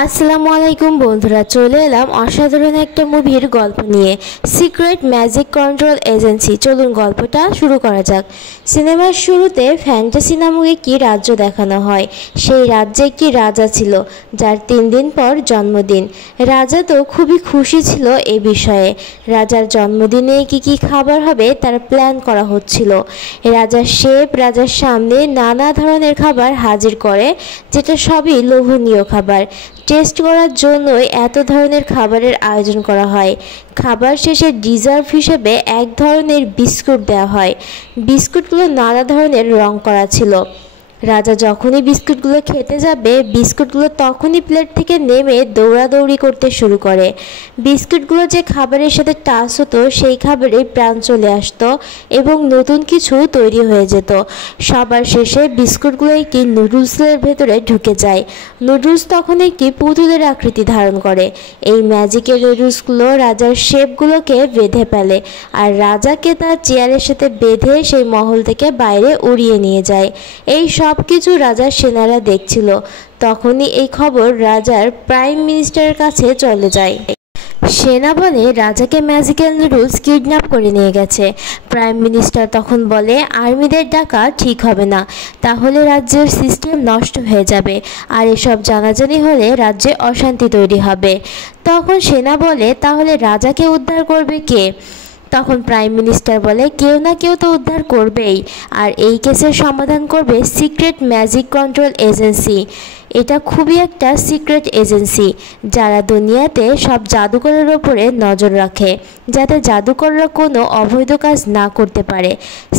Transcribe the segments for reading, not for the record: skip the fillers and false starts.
আসসালামু আলাইকুম বন্ধুরা, চলে এলাম অসাধারণ একটা মুভির গল্প নিয়ে, সিক্রেট ম্যাজিক কন্ট্রোল এজেন্সি। চলুন গল্পটা শুরু করা যাক। সিনেমার শুরুতে ফ্যান্টাসি নামক একটি রাজ্য দেখানো হয়। সেই রাজ্যে একটি রাজা ছিল যার 3 দিন পর জন্মদিন। রাজা তো খুবই খুশি ছিল এ বিষয়ে। রাজার জন্মদিনে কি খাবার হবে তার প্ল্যান করা হচ্ছিল। রাজার শেফ রাজার সামনে নানা ধরনের খাবার হাজির করে, যেটা সবই লোভনীয় খাবার। টেস্ট করার জন্যই এত ধরনের খাবারের আয়োজন করা হয়। খাবার শেষে ডিজার্ভ হিসেবে এক ধরনের বিস্কুট দেওয়া হয়। বিস্কুটগুলো নানা ধরনের রং করা ছিল। রাজা যখনই বিস্কুটগুলো খেতে যাবে, বিস্কুটগুলো তখনই প্লেট থেকে নেমে দৌড়াদৌড়ি করতে শুরু করে। বিস্কুটগুলো যে খাবারের সাথে টাচ হতো, সেই খাবারে প্রাণ চলে আসতো এবং নতুন কিছু তৈরি হয়ে যেত। সবার শেষে বিস্কুটগুলো একটি নুডলসের ভেতরে ঢুকে যায়। নুডলস তখন একটি পুতুলের আকৃতি ধারণ করে। এই ম্যাজিকের নুডলসগুলো রাজার শেপগুলোকে বেঁধে ফেলে, আর রাজাকে তার চেয়ারের সাথে বেঁধে সেই মহল থেকে বাইরে উড়িয়ে নিয়ে যায়। এই সব কিছু রাজার সেনারা দেখছিল। তখনই এই খবর রাজার প্রাইম মিনিস্টারের কাছে চলে যায়। সেনা বলে রাজাকে ম্যাজিক্যাল নুডলস কিডন্যাপ করে নিয়ে গেছে। প্রাইম মিনিস্টার তখন বলে আর্মিদের ডাকা ঠিক হবে না, তাহলে রাজ্যের সিস্টেম নষ্ট হয়ে যাবে, আর এসব জানাজানি হলে রাজ্যে অশান্তি তৈরি হবে। তখন সেনা বলে তাহলে রাজাকে উদ্ধার করবে কে? তখন প্রাইম মিনিস্টার বলে কেউ না কেউ তো উদ্ধার করবেই, আর এই কেসের সমাধান করবে সিক্রেট ম্যাজিক কন্ট্রোল এজেন্সি। এটা খুবই একটা সিক্রেট এজেন্সি যারা দুনিয়াতে সব জাদুকরের ওপরে নজর রাখে, যাতে জাদুকররা কোনো অবৈধ কাজ না করতে পারে।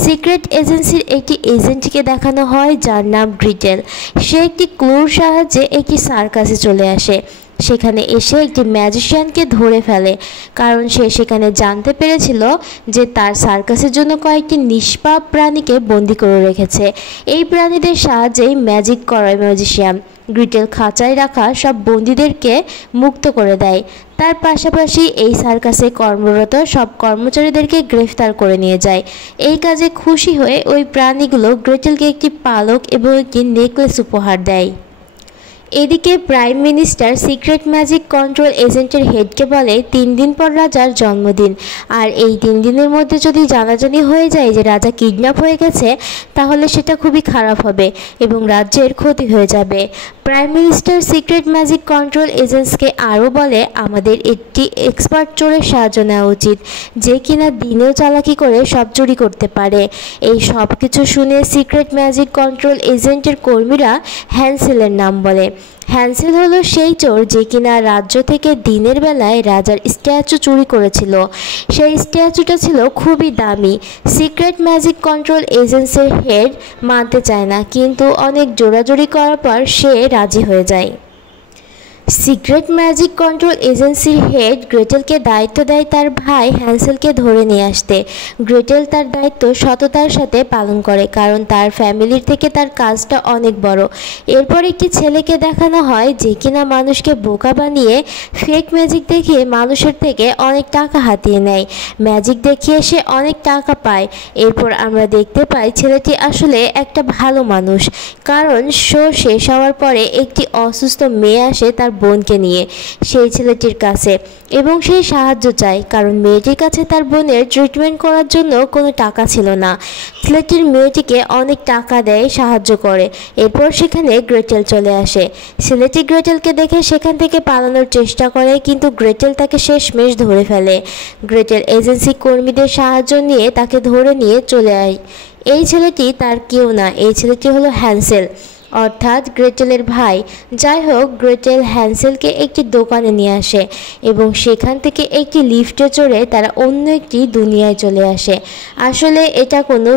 সিক্রেট এজেন্সির একটি এজেন্টকে দেখানো হয় যার নাম গ্রিটেল। সে একটি ক্লুর সাহায্যে একটি সার্কাসে চলে আসে। সেখানে এসে একটি ম্যাজিশিয়ানকে ধরে ফেলে, কারণ সে সেখানে জানতে পেরেছিল যে তার সার্কাসের জন্য কয়েকটি নিষ্পাপ প্রাণীকে বন্দি করে রেখেছে। এই প্রাণীদের সাহায্যেই ম্যাজিক করায় ম্যাজিশিয়ান। গ্রিটেল খাঁচায় রাখা সব বন্দীদেরকে মুক্ত করে দেয়। তার পাশাপাশি এই সার্কাসে কর্মরত সব কর্মচারীদেরকে গ্রেফতার করে নিয়ে যায়। এই কাজে খুশি হয়ে ওই প্রাণীগুলো গ্রিটেলকে একটি পালক এবং একটি নেকলেস উপহার দেয়। এদিকে prime minister secret magic control এজেন্টের হেডকে বলে 3 দিন পর রাজার জন্মদিন, আর এই 3 দিনের মধ্যে যদি জানাজানি হয়ে যায় যে রাজা কিডন্যাপ হয়ে গেছে, তাহলে সেটা খুবই খারাপ হবে এবং রাজ্যের ক্ষতি হয়ে যাবে। Prime minister secret magic control এজেন্সিকে আরও বলে আমাদের একটি এক্সপার্ট চোরের সাহায্য নেওয়া উচিত, যে কিনা দিনেও চালাকি করে সব চুরি করতে পারে। এই সব কিছু শুনে সিক্রেট ম্যাজিক কন্ট্রোল এজেন্টের কর্মীরা হ্যান্সেলের নাম বলে। হ্যান্সেল হলো সেই চোর যে কিনা রাজ্য থেকে দিনের বেলায় রাজার স্ট্যাচু চুরি করেছিল। সেই স্ট্যাচুটা ছিল খুবই দামি। সিক্রেট ম্যাজিক কন্ট্রোল এজেন্সির হেড মানতে চায় না, কিন্তু অনেক জোরাজোরি করার পর সে রাজি হয়ে যায়। সিক্রেট ম্যাজিক কন্ট্রোল এজেন্সির হেড গ্রেটেলকে দায়িত্ব দেয় তার ভাই হ্যান্সেলকে ধরে নিয়ে আসতে। গ্রেটেল তার দায়িত্ব সততার সাথে পালন করে, কারণ তার ফ্যামিলির থেকে তার কাজটা অনেক বড়। এরপর একটি ছেলেকে দেখানো হয় যে কিনা মানুষকে বোকা বানিয়ে ফেক ম্যাজিক দেখিয়ে মানুষের থেকে অনেক টাকা হাতিয়ে নেয়। ম্যাজিক দেখিয়ে সে অনেক টাকা পায়। এরপর আমরা দেখতে পাই ছেলেটি আসলে একটা ভালো মানুষ, কারণ শো শেষ হওয়ার পরে একটি অসুস্থ মেয়ে আসে তার বোনকে নিয়ে সেই ছেলেটির কাছে, এবং সেই সাহায্য চায়, কারণ মেয়েটির কাছে তার বোনের ট্রিটমেন্ট করার জন্য কোনো টাকা ছিল না। ছেলেটির মেয়েটিকে অনেক টাকা দেয়, সাহায্য করে। এরপর সেখানে গ্রেটেল চলে আসে। ছেলেটি গ্রেটেলকে দেখে সেখান থেকে পালানোর চেষ্টা করে, কিন্তু গ্রেটেল তাকে শেষমেশ ধরে ফেলে। গ্রেটেল এজেন্সি কর্মীদের সাহায্য নিয়ে তাকে ধরে নিয়ে চলে আসে। এই ছেলেটি তার কেউ না, এই ছেলেটি হলো হ্যান্সেল, অর্থাৎ গ্রেটেলের ভাই। যাই হোক, গ্রেটেল হ্যান্সেলকে একটি দোকানে নিয়ে আসে এবং সেখান থেকে একটি লিফটে চড়ে তারা অন্য একটি দুনিয়ায় চলে আসে। আসলে এটা কোনো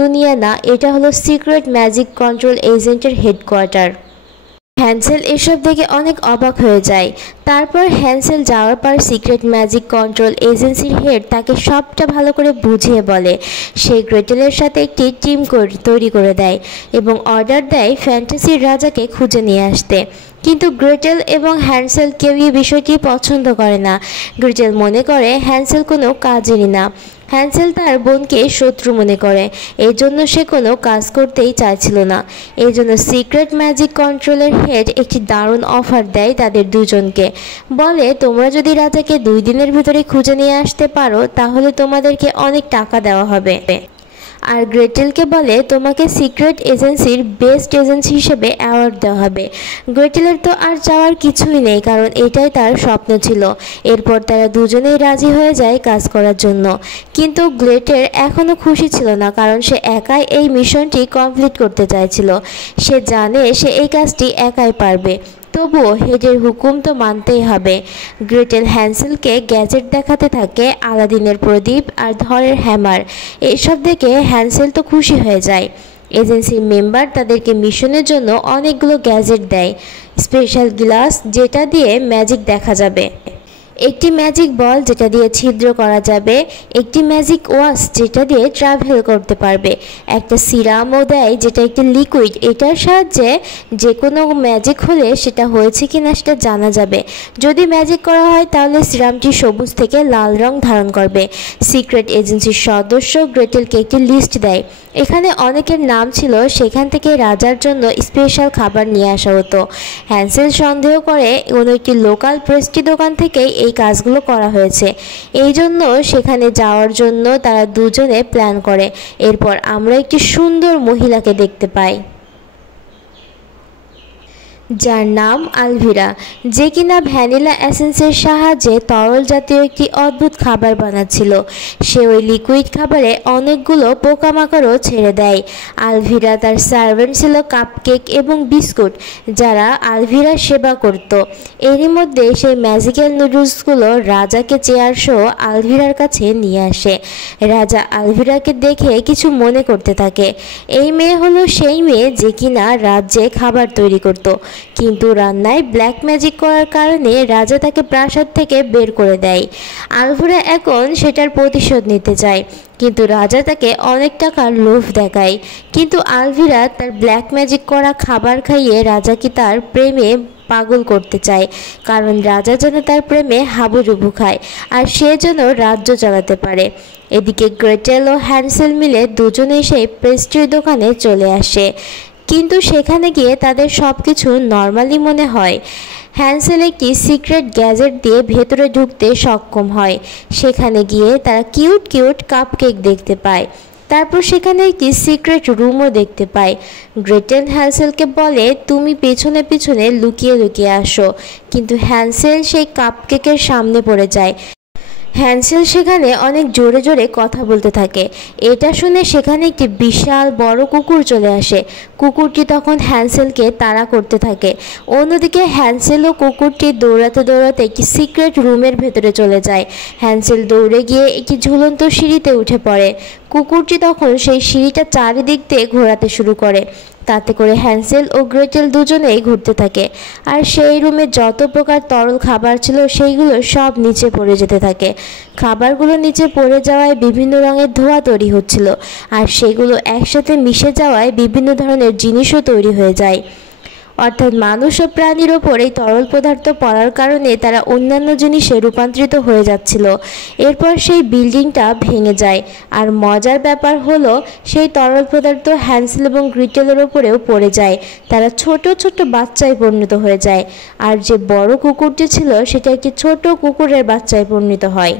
দুনিয়া না, এটা হলো সিক্রেট ম্যাজিক কন্ট্রোল এজেন্টের হেডকোয়ার্টার। হ্যান্সেল এসব দেখে অনেক অবাক হয়ে যায়। তারপর হ্যান্সেল যাওয়ার পর সিক্রেট ম্যাজিক কন্ট্রোল এজেন্সির হেড তাকে সবটা ভালো করে বুঝিয়ে বলে। সে গ্রেটেলের সাথে একটি টিম তৈরি করে দেয় এবং অর্ডার দেয় ফ্যান্টাসির রাজাকে খুঁজে নিয়ে আসতে। কিন্তু গ্রেটেল এবং হ্যান্সেল কেউই বিষয়টি পছন্দ করে না। গ্রেটেল মনে করে হ্যান্সেল কোনো কাজেরই না। হ্যান্সেল তার বোনকে শত্রু মনে করে, এই জন্য সে কোনো কাজ করতেই চাইছিল না। এই জন্য সিক্রেট ম্যাজিক কন্ট্রোলের হেড একটি দারুণ অফার দেয় তাদের দুজনকে। বলে, তোমরা যদি রাজাকে 2 দিনের ভিতরে খুঁজে নিয়ে আসতে পারো তাহলে তোমাদেরকে অনেক টাকা দেওয়া হবে। আর গ্রেটেলকে বলে, তোমাকে সিক্রেট এজেন্সির বেস্ট এজেন্সি হিসেবে অ্যাওয়ার্ড দেওয়া হবে। গ্রেটেলের তো আর চাওয়ার কিছুই নেই, কারণ এটাই তার স্বপ্ন ছিল। এরপর তারা দুজনেই রাজি হয়ে যায় কাজ করার জন্য। কিন্তু গ্রেটেল এখনও খুশি ছিল না, কারণ সে একাই এই মিশনটি কমপ্লিট করতে চাইছিল। সে জানে সে এই কাজটি একাই পারবে, তবুও হেডের হুকুম তো মানতেই হবে। গ্রেটেল হ্যান্সেলকে গ্যাজেট দেখাতে থাকে, আলাদিনের প্রদীপ আর ধরের হ্যামার। এইসব দেখে হ্যান্সেল তো খুশি হয়ে যায়। এজেন্সির মেম্বার তাদেরকে মিশনের জন্য অনেকগুলো গ্যাজেট দেয়। স্পেশাল গ্লাস, যেটা দিয়ে ম্যাজিক দেখা যাবে, একটি ম্যাজিক বল যেটা দিয়ে ছিদ্র করা যাবে, একটি ম্যাজিক ওয়াশ যেটা দিয়ে ট্রাভেল করতে পারবে, একটা সিরামও দেয় যেটা একটি লিকুইড, এটার সাহায্যে যে কোনো ম্যাজিক হলে সেটা হয়েছে কিনা সেটা জানা যাবে। যদি ম্যাজিক করা হয় তাহলে সিরামটি সবুজ থেকে লাল রং ধারণ করবে। সিক্রেট এজেন্সির সদস্য গ্রেটেলকে একটি লিস্ট দেয়, এখানে অনেকের নাম ছিল, সেখান থেকে রাজার জন্য স্পেশাল খাবার নিয়ে আসা হতো। হ্যান্সেল সন্দেহ করে কোনো একটি লোকাল পেস্ট্রি দোকান থেকেই এই কাজগুলো করা হয়েছে, এই জন্য সেখানে যাওয়ার জন্য তারা দুজনে প্ল্যান করে। এরপর আমরা একটি সুন্দর মহিলাকে দেখতে পাই যার নাম আলভিরা, যে কিনা ভ্যানিলা এসেন্সের সাহায্যে তরল জাতীয় একটি অদ্ভুত খাবার বানাচ্ছিল। সে ওই লিকুইড খাবারে অনেকগুলো পোকামাকড়ও ছেড়ে দেয়। আলভিরা তার সার্ভেন্ট ছিল কাপকেক এবং বিস্কুট, যারা আলভিরার সেবা করত। এরই মধ্যে সেই ম্যাজিক্যাল নুডলসগুলো রাজাকে চেয়ারসহ আলভিরার কাছে নিয়ে আসে। রাজা আলভিরাকে দেখে কিছু মনে করতে থাকে। এই মেয়ে হলো সেই মেয়ে যে কিনা রাজ্যে খাবার তৈরি করত, কিন্তু রান্নায় ব্ল্যাক ম্যাজিক করার কারণে রাজা তাকে প্রাসাদ থেকে বের করে দেয়। আলভিরা এখন সেটার প্রতিশোধ নিতে চায়, কিন্তু রাজা তাকে অনেক টাকার লোভ দেখায়। কিন্তু আলভিরা তার ব্ল্যাক ম্যাজিক করা খাবার খাইয়ে রাজাকে তার প্রেমে পাগল করতে চায়, কারণ রাজা যেন তার প্রেমে হাবুডুবু খায় আর সে যেন রাজ্য চালাতে পারে। এদিকে গ্রেটেল ও হ্যান্সেল মিলে দুজনেই সেই পেস্ট্রির দোকানে চলে আসে, কিন্তু সেখানে গিয়ে তাদের সব কিছু নর্মালি মনে হয়। হ্যান্সেল একটি সিক্রেট গ্যাজেট দিয়ে ভেতরে ঢুকতে সক্ষম হয়। সেখানে গিয়ে তারা কিউট কিউট কাপকেক দেখতে পায়। তারপর সেখানে একটি সিক্রেট রুমও দেখতে পায়। গ্রেটেল হ্যান্সেলকে বলে, তুমি পেছনে পেছনে লুকিয়ে লুকিয়ে আসো, কিন্তু হ্যান্সেল সেই কাপকেকের সামনে পড়ে যায়। হ্যান্সেল সেখানে অনেক জোরে জোরে কথা বলতে থাকে। এটা শুনে সেখানে একটি বিশাল বড় কুকুর চলে আসে। কুকুরটি তখন হ্যান্সেলকে তাড়া করতে থাকে। অন্যদিকে হ্যান্সেল ও কুকুরটি দৌড়াতে দৌড়াতে একটি সিক্রেট রুমের ভেতরে চলে যায়। হ্যান্সেল দৌড়ে গিয়ে একটি ঝুলন্ত সিঁড়িতে উঠে পড়ে। কুকুরটি তখন সেই সিঁড়িটা চারিদিক দিয়ে ঘোরাতে শুরু করে। তাতে করে হ্যান্সেল ও গ্রেটেল দুজনেই ঘুরতে থাকে, আর সেই রুমে যত প্রকার তরল খাবার ছিল সেইগুলো সব নিচে পড়ে যেতে থাকে। খাবারগুলো নিচে পড়ে যাওয়ায় বিভিন্ন রঙের ধোঁয়া তৈরি হচ্ছিল, আর সেগুলো একসাথে মিশে যাওয়ায় বিভিন্ন ধরনের জিনিসও তৈরি হয়ে যায়। অর্থাৎ মানুষ ও প্রাণীর ওপর এই তরল পদার্থ পড়ার কারণে তারা অন্যান্য জিনিসে রূপান্তরিত হয়ে যাচ্ছিল। এরপর সেই বিল্ডিংটা ভেঙে যায়, আর মজার ব্যাপার হলো সেই তরল পদার্থ হ্যান্সেল এবং গ্রেটেলের ওপরেও পড়ে যায়। তারা ছোট ছোট বাচ্চায় পরিণত হয়ে যায়, আর যে বড় কুকুরটি ছিল সেটা একটি ছোট কুকুরের বাচ্চায় পরিণত হয়।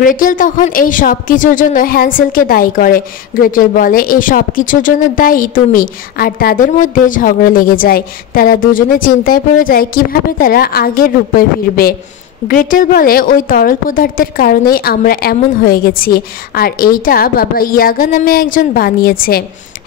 গ্রেটেল তখন এই সব কিছুর জন্য হ্যান্সেলকে দায়ী করে। গ্রেটেল বলে, এই সব কিছুর জন্য দায়ী তুমি, আর তাদের মধ্যে ঝগড়া লেগে যায়। তারা দুজনে চিন্তায় পড়ে যায় কিভাবে তারা আগের রূপে ফিরবে। গ্রেটেল বলে, ওই তরল পদার্থের কারণেই আমরা এমন হয়ে গেছি, আর এইটা বাবা ইয়াগা নামে একজন বানিয়েছে।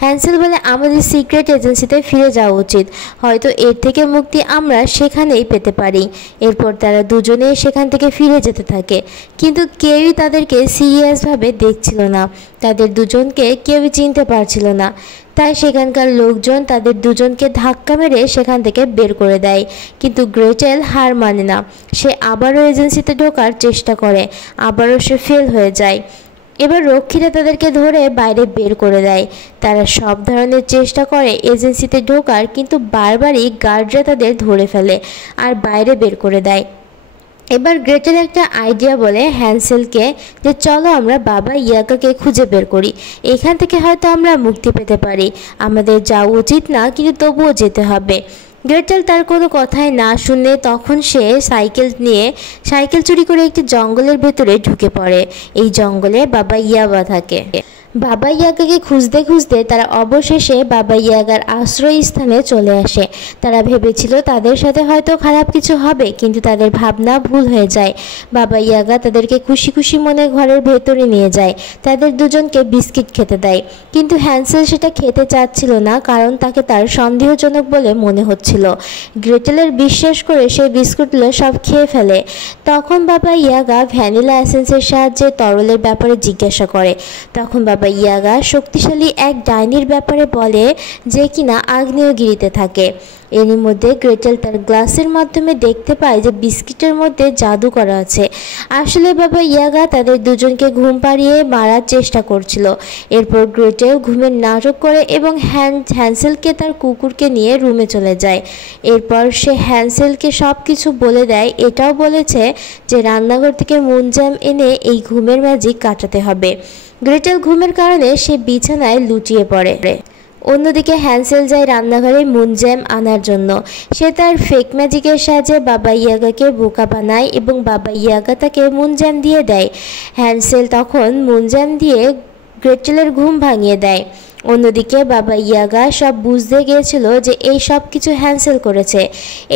হ্যান্সেল বলে, আমাদের সিক্রেট এজেন্সিতে ফিরে যাওয়া উচিত, হয়তো এর থেকে মুক্তি আমরা সেখানেই পেতে পারি। এরপর তারা দুজনেই সেখান থেকে ফিরে যেতে থাকে, কিন্তু কেউই তাদেরকে সিরিয়াসভাবে দেখছিল না। তাদের দুজনকে কেউই চিনতে পারছিল না, তাই সেখানকার লোকজন তাদের দুজনকে ধাক্কা মেরে সেখান থেকে বের করে দেয়। কিন্তু গ্রেটেল হার মানে না, সে আবারও এজেন্সিতে ঢোকার চেষ্টা করে, আবারও সে ফেল হয়ে যায়। এবার রক্ষীরা তাদেরকে ধরে বাইরে বের করে দেয়। তারা সব ধরনের চেষ্টা করে এজেন্সিতে ঢোকার, কিন্তু বারবারই গার্ডরা তাদের ধরে ফেলে আর বাইরে বের করে দেয়। এবার গ্রেটেল একটা আইডিয়া বলে হ্যান্সেলকে যে চলো আমরা বাবা ইয়াগাকে খুঁজে বের করি, এখান থেকে হয়তো আমরা মুক্তি পেতে পারি, আমাদের যাওয়া উচিত না কিন্তু তবুও যেতে হবে। গ্রেটেল তার কোনো কথাই না শুনে তখন সে সাইকেল চুরি করে একটি জঙ্গলের ভেতরে ঢুকে পড়ে। এই জঙ্গলে বাবা ইয়াগা থাকে। বাবা ইয়াগাকে খুঁজতে খুঁজতে তারা অবশেষে বাবা ইয়াগার আশ্রয়স্থানে চলে আসে। তারা ভেবেছিল তাদের সাথে হয়তো খারাপ কিছু হবে, কিন্তু তাদের ভাবনা ভুল হয়ে যায়। বাবা ইয়াগা তাদেরকে খুশি খুশি মনে ঘরের ভেতরে নিয়ে যায়, তাদের দুজনকে বিস্কিট খেতে দেয়। কিন্তু হ্যান্সেল সেটা খেতে চাচ্ছিল না, কারণ তাকে তার সন্দেহজনক বলে মনে হচ্ছিল। গ্রেটেলের বিশ্বাস করে সেই বিস্কুটগুলো সব খেয়ে ফেলে। তখন বাবা ইয়াগা ভ্যানিলা এসেন্সের সাহায্যে তরলের ব্যাপারে জিজ্ঞাসা করে। তখন বাবা ইয়াগা শক্তিশালী এক ডাইনির ব্যাপারে বলে যে কিনা আগ্নেয়গিরিতে থাকে। এরই মধ্যে গ্রেটেল তার গ্লাসের মাধ্যমে দেখতে পায় যে বিস্কিটের মধ্যে জাদু করা আছে। আসলে বাবা ইয়াগা তাদের দুজনকে ঘুম পাড়িয়ে মারার চেষ্টা করছিল। এরপর গ্রেটেল ঘুমের নাটক করে এবং হ্যান্সেলকে তার কুকুরকে নিয়ে রুমে চলে যায়। এরপর সে হ্যান্সেলকে সব কিছু বলে দেয়, এটাও বলেছে যে রান্নাঘর থেকে মুনজ্যাম এনে এই ঘুমের ম্যাজিক কাটাতে হবে। গ্রেটেল ঘুমের কারণে সে বিছানায় লুটিয়ে পড়ে। অন্যদিকে হ্যান্সেল যায় রান্নাঘরে মুনজ্যাম আনার জন্য। সে তার ফেক ম্যাজিকের সাহায্যে বাবা ইয়াগাকে বোকা বানায় এবং বাবা ইয়াগা তাকে মুনজ্যাম দিয়ে দেয়। হ্যান্সেল তখন মুনজ্যাম দিয়ে গ্রেটেলের ঘুম ভাঙিয়ে দেয়। অন্যদিকে বাবা ইয়াগা সব বুঝতে গিয়েছিল যে এই সব কিছু হ্যান্সেল করেছে।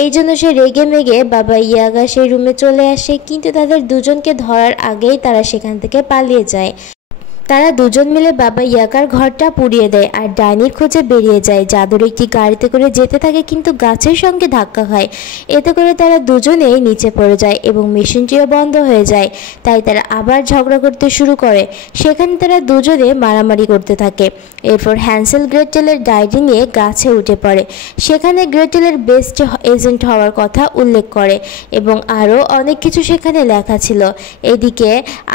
এই জন্য সে রেগে মেগে বাবা ইয়াগা সেই রুমে চলে আসে, কিন্তু তাদের দুজনকে ধরার আগেই তারা সেখান থেকে পালিয়ে যায়। তারা দুজন মিলে বাবা ইয়াগার ঘরটা পুড়িয়ে দেয় আর ডাইনির খোঁজে বেরিয়ে যায়। জাদুর একটি গাড়িতে করে যেতে থাকে, কিন্তু গাছের সঙ্গে ধাক্কা খায়। এতে করে তারা দুজনেই নিচে পড়ে যায় এবং মেশিনটিও বন্ধ হয়ে যায়। তাই তারা আবার ঝগড়া করতে শুরু করে। সেখানে তারা দুজনে মারামারি করতে থাকে। এরপর হ্যান্সেল গ্রেটেলের ডায়েরি নিয়ে গাছে উঠে পড়ে। সেখানে গ্রেটেলের বেস্ট এজেন্ট হওয়ার কথা উল্লেখ করে এবং আরও অনেক কিছু সেখানে লেখা ছিল। এদিকে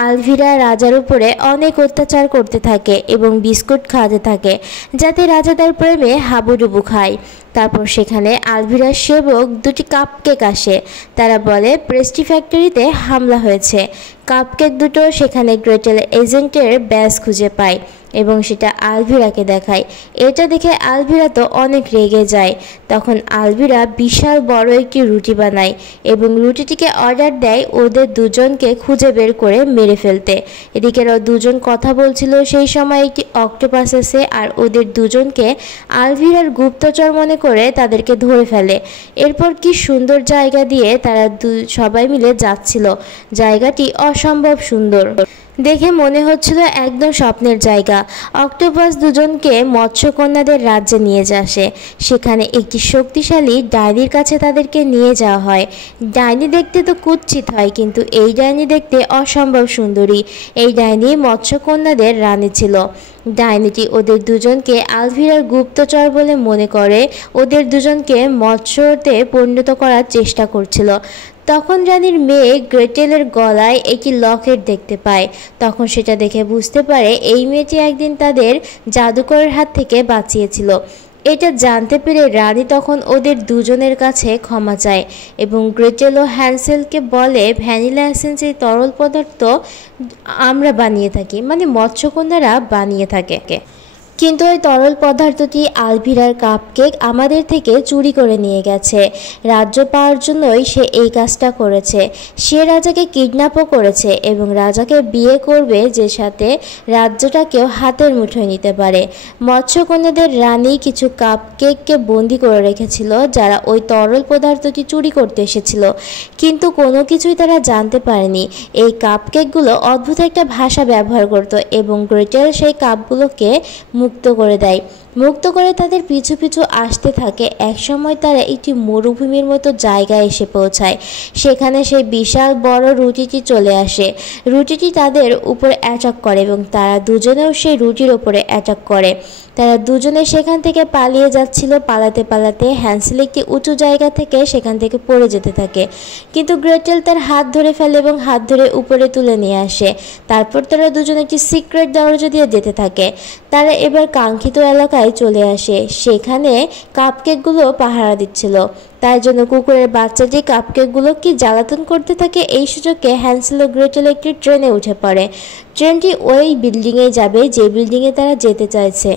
আলভিরা রাজার উপরে অনেক অত্যাচার করতে থাকে এবং বিস্কুট খাওয়াতে থাকে যাতে রাজা তার প্রেমে হাবুডুবু খায়। তারপর সেখানে আলভিরার সেবক দুটি কাপকেক আসে। তারা বলে প্রেস্টি ফ্যাক্টরিতে হামলা হয়েছে। কাপকেক দুটো সেখানে গ্রেটেল এজেন্টের ব্যাজ খুঁজে পায় এবং সেটা আলভিরাকে দেখায়। এটা দেখে আলভিরা তো অনেক রেগে যায়। তখন আলভিরা বিশাল বড় একটি রুটি বানায় এবং রুটিটিকে অর্ডার দেয় ওদের দুজনকে খুঁজে বের করে মেরে ফেলতে। এদিকে ওরা দুজন কথা বলছিল, সেই সময় একটি অক্টোপাস আসে আর ওদের দুজনকে আলভিরার গুপ্তচর মনে করে তাদেরকে ধরে ফেলে। এরপর কি সুন্দর জায়গা দিয়ে তারা সবাই মিলে যাচ্ছিল। জায়গাটি অসম্ভব সুন্দর, দেখে মনে হচ্ছিল একদম স্বপ্নের জায়গা। অক্টোপাস দুজনকে মৎস্যকন্যাদের রাজ্যে নিয়ে আসে। সেখানে একটি শক্তিশালী ডাইনির কাছে তাদেরকে নিয়ে যাওয়া হয়। ডাইনি দেখতে তো কুৎসিত হয়, কিন্তু এই ডাইনি দেখতে অসম্ভব সুন্দরী। এই ডাইনি মৎস্যকন্যাদের রানী ছিল। ডাইনিটি ওদের দুজনকে আলভিরার গুপ্তচর বলে মনে করে ওদের দুজনকে মৎস্যতে পরিণত করার চেষ্টা করছিল। তখন রানীর মেয়ে গ্রেটেলের গলায় একটি লকেট দেখতে পায়। তখন সেটা দেখে বুঝতে পারে এই মেয়েটি একদিন তাদের জাদুকরের হাত থেকে বাঁচিয়েছিল। এটা জানতে পেরে রানী তখন ওদের দুজনের কাছে ক্ষমা চায় এবং গ্রেটেল ও হ্যান্সেলকে বলে ভ্যানিলা এসেন্সের তরল পদার্থ আমরা বানিয়ে থাকি, মানে মৎস্যকন্যারা বানিয়ে থাকে। কিন্তু ওই তরল পদার্থটি আলভিরার কাপকেক আমাদের থেকে চুরি করে নিয়ে গেছে। রাজ্য পাওয়ার জন্যই সে এই কাজটা করেছে। সে রাজাকে কিডন্যাপও করেছে এবং রাজাকে বিয়ে করবে, যে সাথে রাজ্যটাকেও হাতের মুঠোয় নিতে পারে। মৎস্যকন্যাদের রানী কিছু কাপকেককে বন্দি করে রেখেছিল যারা ওই তরল পদার্থটি চুরি করতে এসেছিল, কিন্তু কোনো কিছুই তারা জানতে পারেনি। এই কাপকেকগুলো অদ্ভুত একটা ভাষা ব্যবহার করত এবং গ্রেটেল সেই কাপগুলোকে মুক্ত করে দেয়। মুক্ত করে তাদের পিছু পিছু আসতে থাকে। একসময় তারা একটি মরুভূমির মতো জায়গায় এসে পৌঁছায়। সেখানে সেই বিশাল বড় রুটিটি চলে আসে। রুটিটি তাদের উপর অ্যাটাক করে এবং তারা দুজনেও সেই রুটির উপরে অ্যাটাক করে। তারা দুজনে সেখান থেকে পালিয়ে যাচ্ছিল। পালাতে পালাতে হ্যান্সেল একটি উঁচু জায়গা থেকে সেখান থেকে পড়ে যেতে থাকে, কিন্তু গ্রেটেল তার হাত ধরে ফেলে এবং হাত ধরে উপরে তুলে নিয়ে আসে। তারপর তারা দুজনে একটি সিক্রেট দরজা দিয়ে যেতে থাকে। তারা এবার কাঙ্ক্ষিত এলাকায় সবাই চলে আসে। সেখানে কাপকেকগুলো পাহারা দিচ্ছিল। তাই জন্য কুকুরের বাচ্চাটি কাপকেকগুলো কি জ্বালাতন করতে থাকে। এই সুযোগে হ্যান্সেল ও গ্রেটেল একটি ট্রেনে উঠে পড়ে। ট্রেনটি ওই বিল্ডিংয়ে যাবে যে বিল্ডিংয়ে তারা যেতে চাইছে।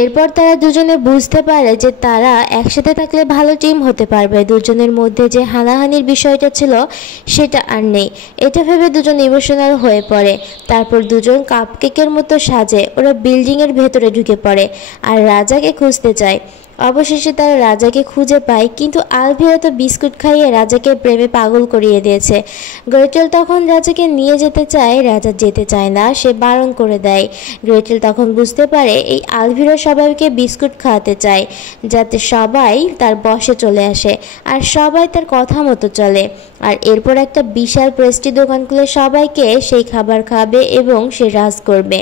এরপর তারা দুজনে বুঝতে পারে যে তারা একসাথে থাকলে ভালো টিম হতে পারবে। দুজনের মধ্যে যে হানাহানির বিষয়টা ছিল সেটা আর নেই। এটা ভেবে দুজন ইমোশনাল হয়ে পড়ে। তারপর দুজন কাপকেকের মতো সাজে ওরা বিল্ডিংয়ের ভেতরে ঢুকে পড়ে আর রাজাকে খুঁজতে চায়। অবশেষে তারা রাজাকে খুঁজে পায়, কিন্তু আলভিরা তো বিস্কুট খাইয়ে রাজাকে প্রেমে পাগল করিয়ে দিয়েছে। গ্রেটেল তখন রাজাকে নিয়ে যেতে চায়, রাজা যেতে চায় না, সে বারণ করে দেয়। গ্রেটেল তখন বুঝতে পারে এই আলভিরা সবাইকে বিস্কুট খাওয়াতে চায় যাতে সবাই তার বশে চলে আসে আর সবাই তার কথা মতো চলে। আর এরপর একটা বিশাল পেস্ট্রি দোকান খুলে সবাইকে সেই খাবার খাবে এবং সে রাজ করবে।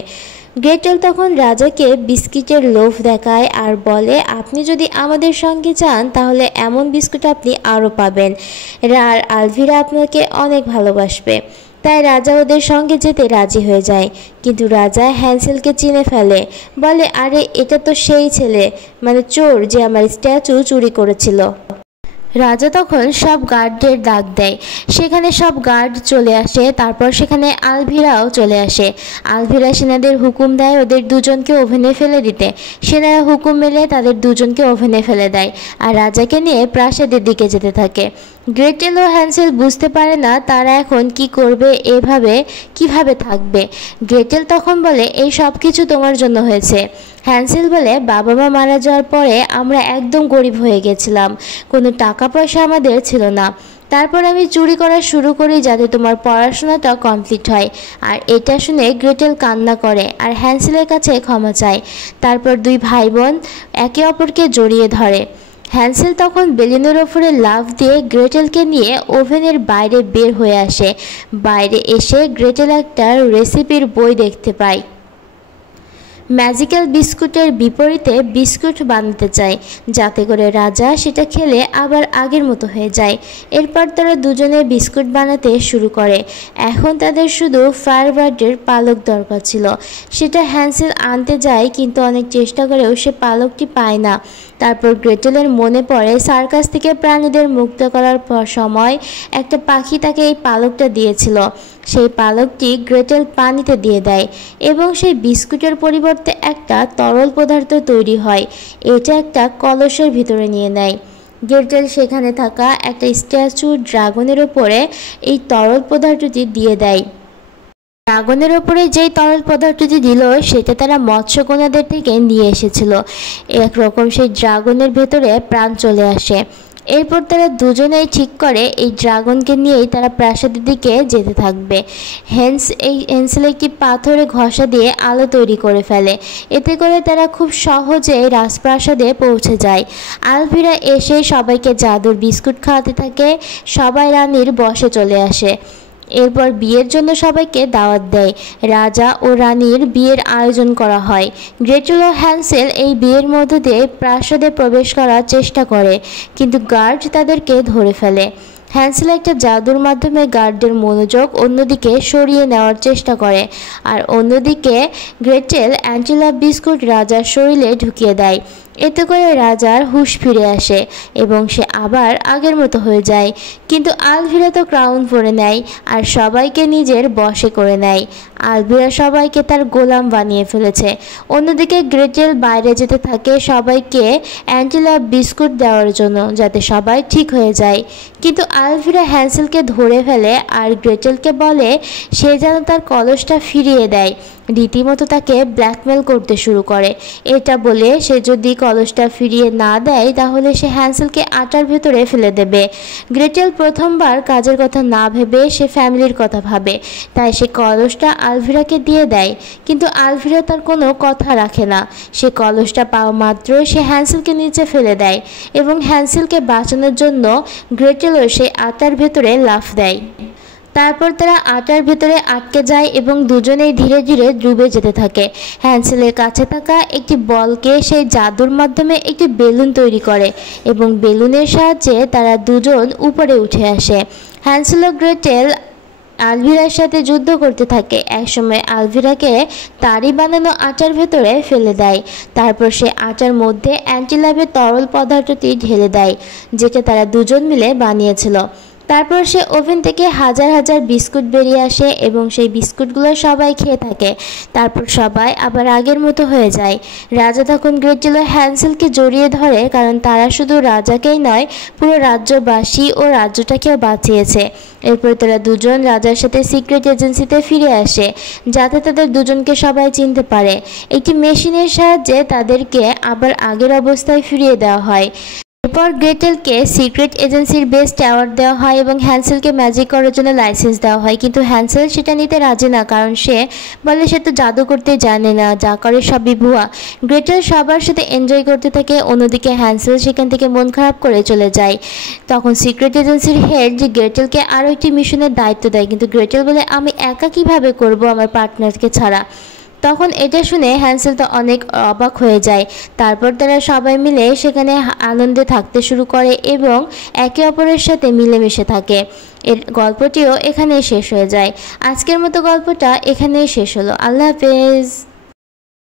গ্রেটেল তখন রাজাকে বিস্কিটের লোভ দেখায় আর বলে, আপনি যদি আমাদের সঙ্গে যান তাহলে এমন বিস্কুট আপনি আরও পাবেন আর আলভিরা আপনাকে অনেক ভালোবাসবে। তাই রাজা ওদের সঙ্গে যেতে রাজি হয়ে যায়। কিন্তু রাজা হ্যান্সেলকে চিনে ফেলে, বলে, আরে এটা তো সেই ছেলে, মানে চোর, যে আমার স্ট্যাচু চুরি করেছিল। রাজা তখন সব গার্ডদের ডাক দেয়। সেখানে সব গার্ড চলে আসে। তারপর সেখানে আলভিরাও চলে আসে। আলভিরা সেনাদের হুকুম দেয় ওদের দুজনকে ওভেনে ফেলে দিতে। সেনারা হুকুম মেলে তাদের দুজনকে ওভেনে ফেলে দেয় আর রাজাকে নিয়ে প্রাসাদের দিকে যেতে থাকে। গ্রেটেল ও হ্যান্সেল বুঝতে পারে না তারা এখন কি করবে, এভাবে কিভাবে থাকবে। গ্রেটেল তখন বলে, এই সব কিছু তোমার জন্য হয়েছে। হ্যান্সেল বলে, বাবা মা মারা যাওয়ার পরে আমরা একদম গরিব হয়ে গেছিলাম, কোনো টাকা পয়সা আমাদের ছিল না। তারপর আমি চুরি করা শুরু করি যাতে তোমার পড়াশোনাটা কমপ্লিট হয়। আর এটা শুনে গ্রেটেল কান্না করে আর হ্যান্সেলের কাছে ক্ষমা চায়। তারপর দুই ভাই বোন একে অপরকে জড়িয়ে ধরে। হ্যান্সেল তখন বেলুনের ওপরে লাফ দিয়ে গ্রেটেলকে নিয়ে ওভেনের বাইরে বের হয়ে আসে। বাইরে এসে গ্রেটেল একটা রেসিপির বই দেখতে পায়। ম্যাজিক্যাল বিস্কুটের বিপরীতে বিস্কুট বানাতে চায় যাতে করে রাজা সেটা খেলে আবার আগের মতো হয়ে যায়। এরপর তারা দুজনে বিস্কুট বানাতে শুরু করে। এখন তাদের শুধু ফায়ারবার্ডের পালক দরকার ছিল। সেটা হ্যান্সেল আনতে যায়, কিন্তু অনেক চেষ্টা করেও সে পালকটি পায় না। তারপর গ্রেটেলের মনে পড়ে সার্কাস থেকে প্রাণীদের মুক্ত করার সময় একটা পাখি তাকে এই পালকটা দিয়েছিল। সেই পালকটি গ্রেটেল পানিতে দিয়ে দেয় এবং সেই বিস্কুটের পরিবর্তে একটা তরল পদার্থ তৈরি হয়। এটা একটা কলসের ভিতরে নিয়ে নেয়। গ্রেটেল সেখানে থাকা একটা স্ট্যাচু ড্রাগনের ওপরে এই তরল পদার্থটি দিয়ে দেয়। ড্রাগনের ওপরে যেই তরল পদার্থটি দিল সেটা তারা মৎস্যকন্যাদের থেকে নিয়ে এসেছিল। একরকম সেই ড্রাগনের ভেতরে প্রাণ চলে আসে। এরপর তারা দুজনেই ঠিক করে এই ড্রাগনকে নিয়েই তারা প্রাসাদের দিকে যেতে থাকবে। হ্যান্সেল একটি পাথরে ঘষা দিয়ে আলো তৈরি করে ফেলে। এতে করে তারা খুব সহজে রাজপ্রাসাদে পৌঁছে যায়। আলভিরা এসে সবাইকে জাদুর বিস্কুট খাওয়াতে থাকে। সবাই রানীর বশে চলে আসে। এরপর বিয়ের জন্য সবাইকে দাওয়াত দেয়। রাজা ও রানীর বিয়ের আয়োজন করা হয়। গ্রেটেল ও হ্যান্সেল এই বিয়ের মধ্য দিয়ে প্রাসাদে প্রবেশ করার চেষ্টা করে, কিন্তু গার্ড তাদেরকে ধরে ফেলে। হ্যান্সেল একটা জাদুর মাধ্যমে গার্ডদের মনোযোগ অন্যদিকে সরিয়ে নেওয়ার চেষ্টা করে, আর অন্যদিকে গ্রেটেল অ্যান্টিলাভ বিস্কুট রাজার শরীরে ঢুকিয়ে দেয়। এতে করে রাজার হুঁশ ফিরে আসে এবং সে আবার আগের মতো হয়ে যায়। কিন্তু আলভিরা তো ক্রাউন পরে নেয় আর সবাইকে নিজের বশে করে নেয়। আলভিরা সবাইকে তার গোলাম বানিয়ে ফেলেছে। অন্যদিকে গ্রেটেল বাইরে যেতে থাকে সবাইকে অ্যান্টিলাভ বিস্কুট দেওয়ার জন্য যাতে সবাই ঠিক হয়ে যায়। কিন্তু আলভিরা হ্যান্সেলকে ধরে ফেলে আর গ্রেটেলকে বলে সে যেন তার কলসটা ফিরিয়ে দেয়। রীতিমতো তাকে ব্ল্যাকমেল করতে শুরু করে। এটা বলে সে যদি কলসটা ফিরিয়ে না দেয় তাহলে সে হ্যান্সেলকে আটার ভেতরে ফেলে দেবে। গ্রেটেল প্রথমবার কাজের কথা না ভেবে সে ফ্যামিলির কথা ভাবে, তাই সে কলসটা আলভিরাকে দিয়ে দেয়। কিন্তু আলভিরা তার কোনো কথা রাখে না। সে কলসটা পাওয়া মাত্রই সে হ্যান্সেলকে নিচে ফেলে দেয় এবং হ্যান্সেলকে বাঁচানোর জন্য গ্রেটেলও সেই আটার ভেতরে লাফ দেয়। তারপর তারা আটার ভেতরে আটকে যায় এবং দুজনেই ধীরে ধীরে ডুবে যেতে থাকে। হ্যান্সেলের কাছে থাকা একটি বলকে সেই জাদুর মাধ্যমে একটি বেলুন তৈরি করে এবং বেলুনের সাহায্যে তারা দুজন উপরে উঠে আসে। হ্যান্সেল ও গ্রেটেল আলভিরার সাথে যুদ্ধ করতে থাকে। একসময় আলভিরাকে তারই বানানো আটার ভেতরে ফেলে দেয়। তারপর সে আটার মধ্যে অ্যান্টিলাভের তরল পদার্থটি ঢেলে দেয়, যেটা তারা দুজন মিলে বানিয়েছিল। তারপর সে ওভেন থেকে হাজার হাজার বিস্কুট বেরিয়ে আসে এবং সেই বিস্কুটগুলো সবাই খেয়ে থাকে। তারপর সবাই আবার আগের মতো হয়ে যায়। রাজা তখন গ্রেটেল ও হ্যান্সেলকে জড়িয়ে ধরে, কারণ তারা শুধু রাজাকেই নয়, পুরো রাজ্যবাসী ও রাজ্যটাকেও বাঁচিয়েছে। এরপর তারা দুজন রাজার সাথে সিক্রেট এজেন্সিতে ফিরে আসে, যাতে তাদের দুজনকে সবাই চিনতে পারে। একটি মেশিনের সাহায্যে তাদেরকে আবার আগের অবস্থায় ফিরিয়ে দেওয়া হয়। এরপর গ্রেটেলকে সিক্রেট এজেন্সির বেস্ট অ্যাওয়ার্ড দেওয়া হয় এবং হ্যান্সেলকে ম্যাজিক করার জন্য লাইসেন্স দেওয়া হয়। কিন্তু হ্যান্সেল সেটা নিতে রাজি না, কারণ সে বলে সে তো জাদু করতে জানে না, যা করে সবই ভুয়া। গ্রেটেল সবার সাথে এনজয় করতে থাকে, অন্যদিকে হ্যান্সেল সেখান থেকে মন খারাপ করে চলে যায়। তখন সিক্রেট এজেন্সির হেড গ্রেটেলকে আরও একটি মিশনের দায়িত্ব দেয়, কিন্তু গ্রেটেল বলে আমি একা কীভাবে করব আমার পার্টনারকে ছাড়া। তখন এটা শুনে হ্যান্সেল তো অনেক অবাক হয়ে যায়। তারপর তারা সবাই মিলে সেখানে আনন্দে থাকতে শুরু করে এবং একে অপরের সাথে মিলেমিশে থাকে। এর গল্পটিও এখানেই শেষ হয়ে যায়। আজকের মতো গল্পটা এখানেই শেষ হলো। আল্লাহ হাফেজ।